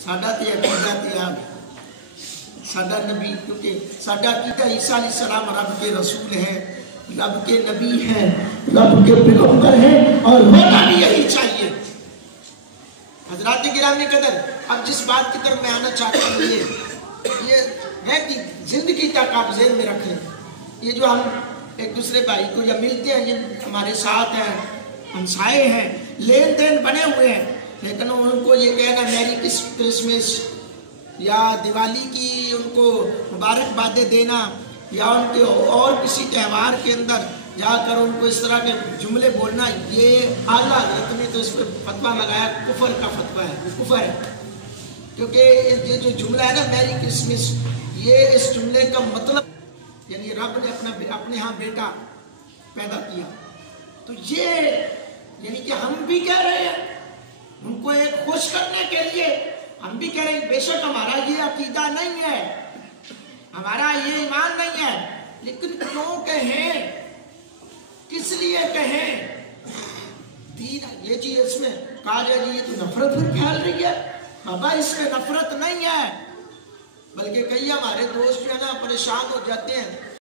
साडा ते अकीदा ते आ साडा नबी, क्योंकि साडा अकीदा ईसा अलैहिस्सलाम रब के रसूल हैं, रब के नबी हैं, रब के पैगंबर हैं और होना भी यही चाहिए। हजरात गिरामी कदर, अब जिस बात की तरफ मैं आना चाहता हूँ ये है कि जिंदगी तक आप ज़हन में रखें, ये जो हम एक दूसरे भाई को या मिलते हैं, जिन हमारे साथ हैं, हमसाए हैं, लेन देन बने हुए हैं, लेकिन उनको ये कहना मैरी क्रिसमस या दिवाली की उनको मुबारकबादें देना या उनके और किसी त्यौहार के अंदर जाकर उनको इस तरह के जुमले बोलना, ये आला हज़रत ने तो इस पर फतवा लगाया, कुफर का फतवा है, कुफर है। क्योंकि ये जो जुमला है ना मैरी क्रिसमस, ये इस जुमले का मतलब यानी रब ने अपने यहाँ बेटा पैदा किया, तो ये यानी कि हम भी कह रहे हैं उनको एक खुश करने के लिए, हम भी कह रहे हैं बेशक हमारा ये अकीदा नहीं है, हमारा ये ईमान नहीं है, लेकिन क्यों कहें, किस लिए कहें? दीन ये चीज इसमें कहा जाए ये तो नफरत पर फैल रही है। बाबा इसमें नफरत नहीं है, बल्कि कई हमारे दोस्त जो है ना परेशान हो जाते हैं